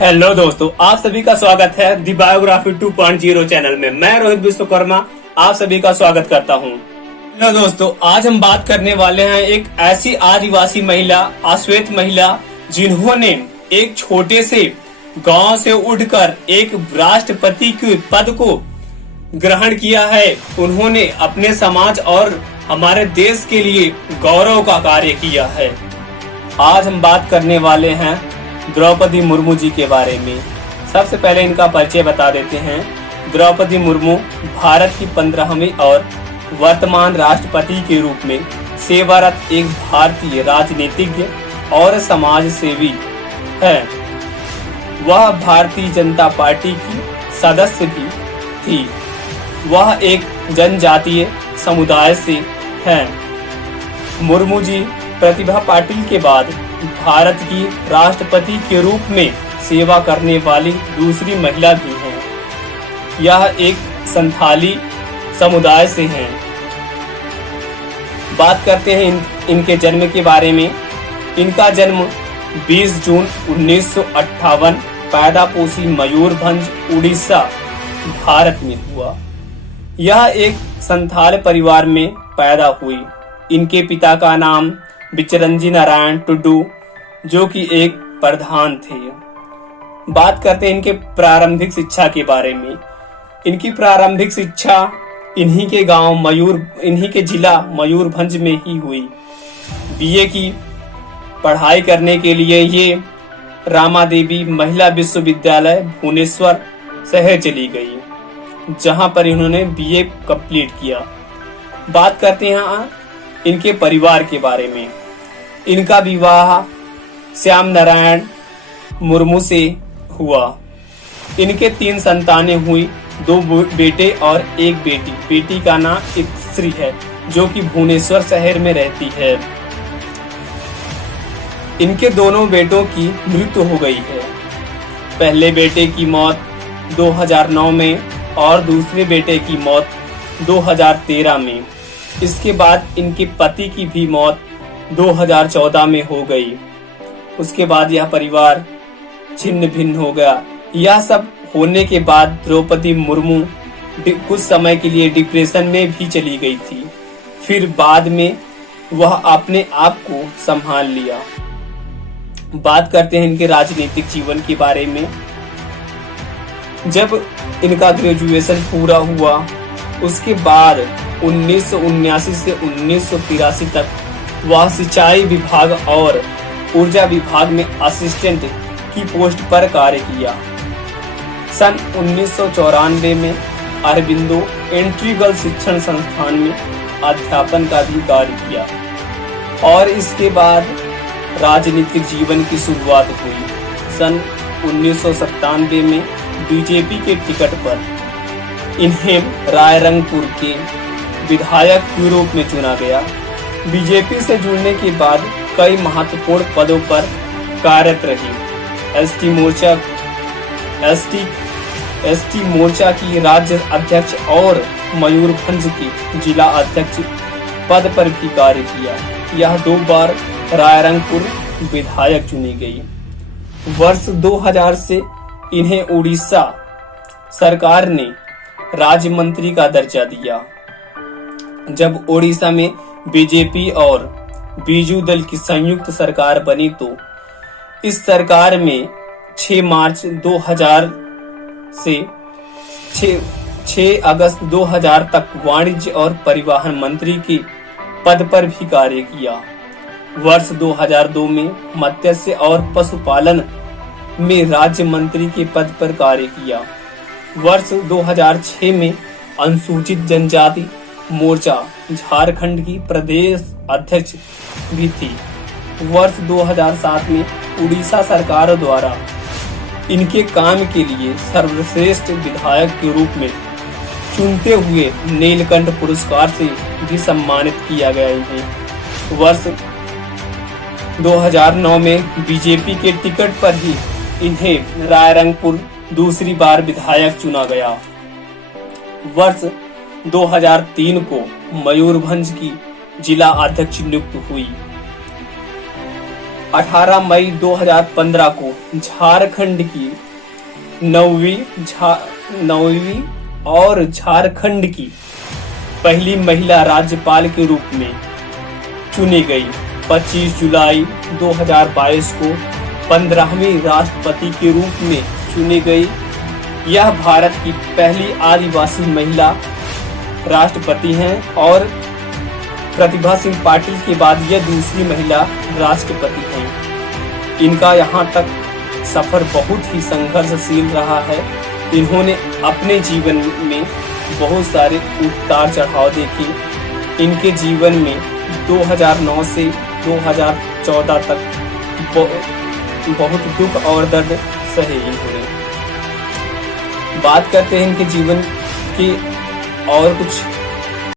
Hello दोस्तों, आप सभी का स्वागत है दी बायोग्राफी 2.0 चैनल में। मैं रोहित विश्वकर्मा आप सभी का स्वागत करता हूं। हेलो दोस्तों, आज हम बात करने वाले हैं एक ऐसी आदिवासी महिला, अश्वेत महिला, जिन्होंने एक छोटे से गांव से उठकर एक राष्ट्रपति के पद को ग्रहण किया है। उन्होंने अपने समाज और हमारे देश के लिए गौरव का कार्य किया है। आज हम बात करने वाले हैं द्रौपदी मुर्मू जी के बारे में। सबसे पहले इनका परिचय बता देते हैं। द्रौपदी मुर्मू भारत की 15वीं और वर्तमान राष्ट्रपति के रूप में सेवारत एक भारतीय राजनीतिज्ञ और समाज सेवी है। वह भारतीय जनता पार्टी की सदस्य भी थी। वह एक जनजातीय समुदाय से हैं। मुर्मू जी प्रतिभा पाटिल के बाद भारत की राष्ट्रपति के रूप में सेवा करने वाली दूसरी महिला भी हैं। यह एक संथाली समुदाय से हैं। बात करते हैं इनके जन्म के बारे में। इनका जन्म 20 जून 1958 पैदापोशी मयूरभंज उड़ीसा भारत में हुआ। यह एक संथाल परिवार में पैदा हुई। इनके पिता का नाम बिचरंजी नारायण टुडू जो कि एक प्रधान थे। बात करते हैं इनके प्रारंभिक शिक्षा के बारे में। इनकी प्रारंभिक शिक्षा इन्हीं के जिला मयूरभंज में ही हुई। बीए की पढ़ाई करने के लिए ये रामा देवी महिला विश्वविद्यालय भुवनेश्वर शहर चली गई, जहां पर इन्होंने बीए कंप्लीट किया। बात करते हैं इनके परिवार के बारे में। इनका विवाह श्याम नारायण मुर्मू से हुआ। इनके 3 संतानें हुई, 2 बेटे और 1 बेटी। बेटी का नाम इक्श्री है जो कि भुवनेश्वर शहर में रहती है। इनके दोनों बेटों की मृत्यु हो गई है। पहले बेटे की मौत 2009 में और दूसरे बेटे की मौत 2013 में। इसके बाद इनके पति की भी मौत 2014 में हो गई। उसके बाद यह परिवार छिन्न भिन्न हो गया। यह सब होने के बाद द्रौपदी मुर्मू कुछ समय के लिए डिप्रेशन में भी चली गई थी। फिर बाद में वह अपने आप को संभाल लिया। बात करते हैं इनके राजनीतिक जीवन के बारे में। जब इनका ग्रेजुएशन पूरा हुआ, उसके बाद 1979 से 1983 तक वह सिंचाई विभाग और ऊर्जा विभाग में असिस्टेंट की पोस्ट पर कार्य किया। सन 1994 में अरबिंदो इंटीग्रल शिक्षण संस्थान में अध्यापन का भी कार्य किया और इसके बाद राजनीतिक जीवन की शुरुआत हुई। सन 1997 में बीजेपी के टिकट पर इन्हें रायरंगपुर के विधायक के रूप में चुना गया। बीजेपी से जुड़ने के बाद कई महत्वपूर्ण पदों पर कार्यरत रही। एसटी मोर्चा की राज्य अध्यक्ष और मयूरभंज की जिला अध्यक्ष पद पर भी कार्य किया। यह 2 बार रायरंगपुर विधायक चुनी गई। वर्ष 2000 से इन्हें उड़ीसा सरकार ने राज्य मंत्री का दर्जा दिया। जब ओडिशा में बीजेपी और बीजू दल की संयुक्त सरकार बनी तो इस सरकार में 6 मार्च 2000 से 6 अगस्त 2000 तक वाणिज्य और परिवहन मंत्री के पद पर भी कार्य किया। वर्ष 2002 में मत्स्य और पशुपालन में राज्य मंत्री के पद पर कार्य किया। वर्ष 2006 में अनुसूचित जनजाति मोर्चा झारखंड की प्रदेश अध्यक्ष भी थी। वर्ष 2007 में उड़ीसा सरकार द्वारा इनके काम के लिए सर्वश्रेष्ठ विधायक के रूप में चुनते हुए नीलकंठ पुरस्कार से भी सम्मानित किया गया इन्हें। वर्ष 2009 में बीजेपी के टिकट पर ही इन्हें रायरंगपुर दूसरी बार विधायक चुना गया। वर्ष 2003 को मयूरभंज की जिला अध्यक्ष नियुक्त हुई। 18 मई 2015 को झारखंड की नौवीं और झारखंड की पहली महिला राज्यपाल के रूप में चुनी गई। 25 जुलाई 2022 को 15वीं राष्ट्रपति के रूप में चुनी गई। यह भारत की पहली आदिवासी महिला राष्ट्रपति हैं और प्रतिभा सिंह पाटिल के बाद यह दूसरी महिला राष्ट्रपति हैं। इनका यहाँ तक सफर बहुत ही संघर्षशील रहा है। इन्होंने अपने जीवन में बहुत सारे उतार चढ़ाव देखे। इनके जीवन में 2009 से 2014 तक बहुत दुख और दर्द सहे इन्होंने। बात करते हैं इनके जीवन के और कुछ